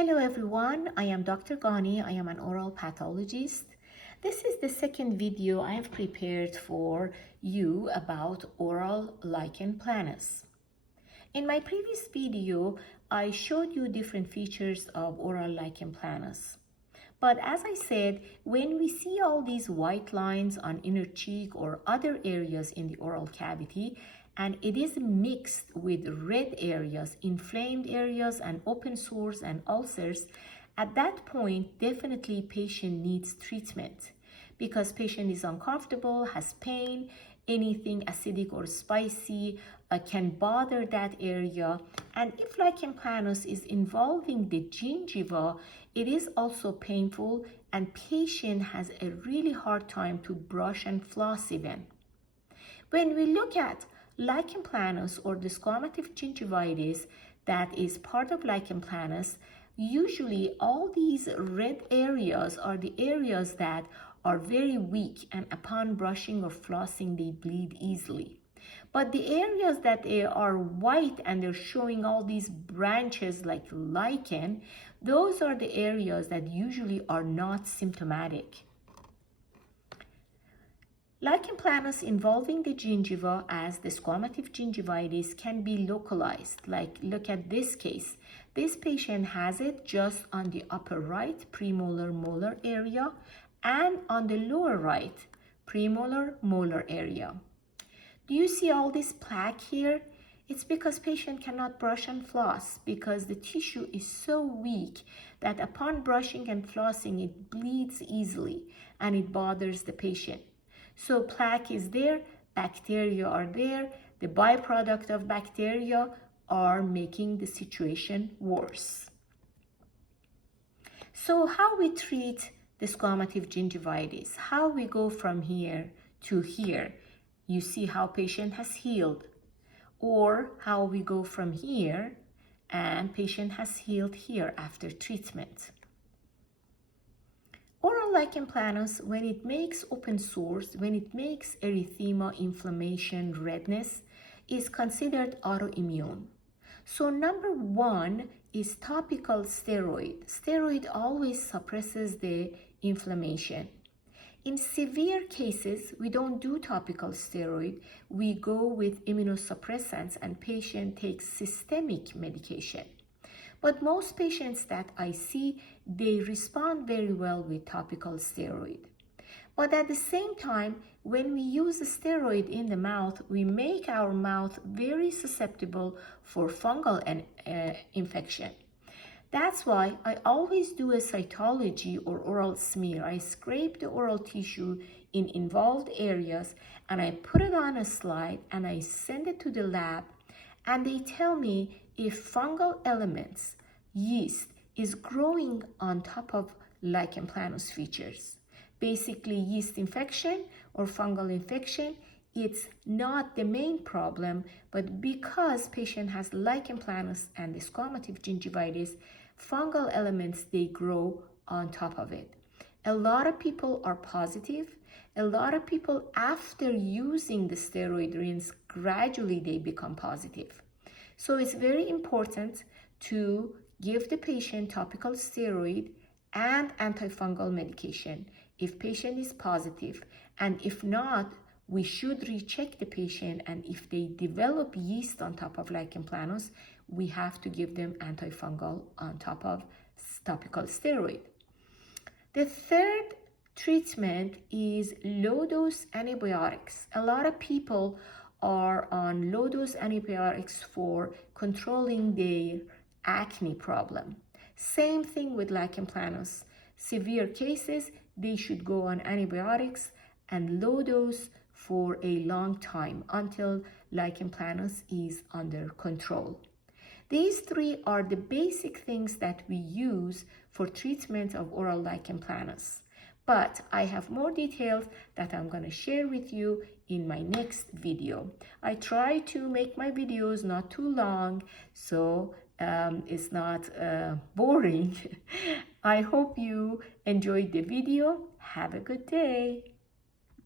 Hello everyone, I am Dr. Ghanee. I am an oral pathologist. This is the second video I have prepared for you about oral lichen planus. In my previous video, I showed you different features of oral lichen planus. But as I said, when we see all these white lines on inner cheek or other areas in the oral cavity, and it is mixed with red areas, inflamed areas, and open sores and ulcers, at that point, definitely patient needs treatment because patient is uncomfortable, has pain, anything acidic or spicy can bother that area. And if lichen planus is involving the gingiva, it is also painful and patient has a really hard time to brush and floss even. When we look at lichen planus or the squamative gingivitis that is part of lichen planus, usually all these red areas are the areas that are very weak and upon brushing or flossing they bleed easily. But the areas that they are white and they're showing all these branches like lichen, those are the areas that usually are not symptomatic. Lichen planus involving the gingiva as the squamative gingivitis can be localized. Like look at this case. This patient has it just on the upper right premolar molar area and on the lower right premolar molar area. Do you see all this plaque here? It's because patient cannot brush and floss because the tissue is so weak that upon brushing and flossing it bleeds easily and it bothers the patient. So plaque is there, bacteria are there, the byproduct of bacteria are making the situation worse. So how we treat the squamative gingivitis, how we go from here to here. You see how patient has healed, or how we go from here and patient has healed here after treatment. Oral lichen planus, when it makes open sores, when it makes erythema, inflammation, redness, is considered autoimmune. So number one is topical steroid. Steroid always suppresses the inflammation. In severe cases, we don't do topical steroid. We go with immunosuppressants and patient takes systemic medication. But most patients that I see, they respond very well with topical steroid. But at the same time, when we use a steroid in the mouth, we make our mouth very susceptible for fungal infection. That's why I always do a cytology or oral smear. I scrape the oral tissue in involved areas and I put it on a slide and I send it to the lab and they tell me if fungal elements, yeast, is growing on top of lichen planus features. Basically, yeast infection or fungal infection, it's not the main problem, but because patient has lichen planus and the squamative gingivitis, fungal elements, they grow on top of it. A lot of people are positive. A lot of people after using the steroid rinse, gradually they become positive. So it's very important to give the patient topical steroid and antifungal medication if patient is positive, and if not, we should recheck the patient, and if they develop yeast on top of lichen planus, we have to give them antifungal on top of topical steroid. The third treatment is low-dose antibiotics. A lot of people are on low-dose antibiotics for controlling their acne problem. Same thing with lichen planus. Severe cases, they should go on antibiotics and low dose for a long time until lichen planus is under control. These three are the basic things that we use for treatment of oral lichen planus. But I have more details that I'm going to share with you in my next video. I try to make my videos not too long, so it's not boring. I hope you enjoyed the video. Have a good day.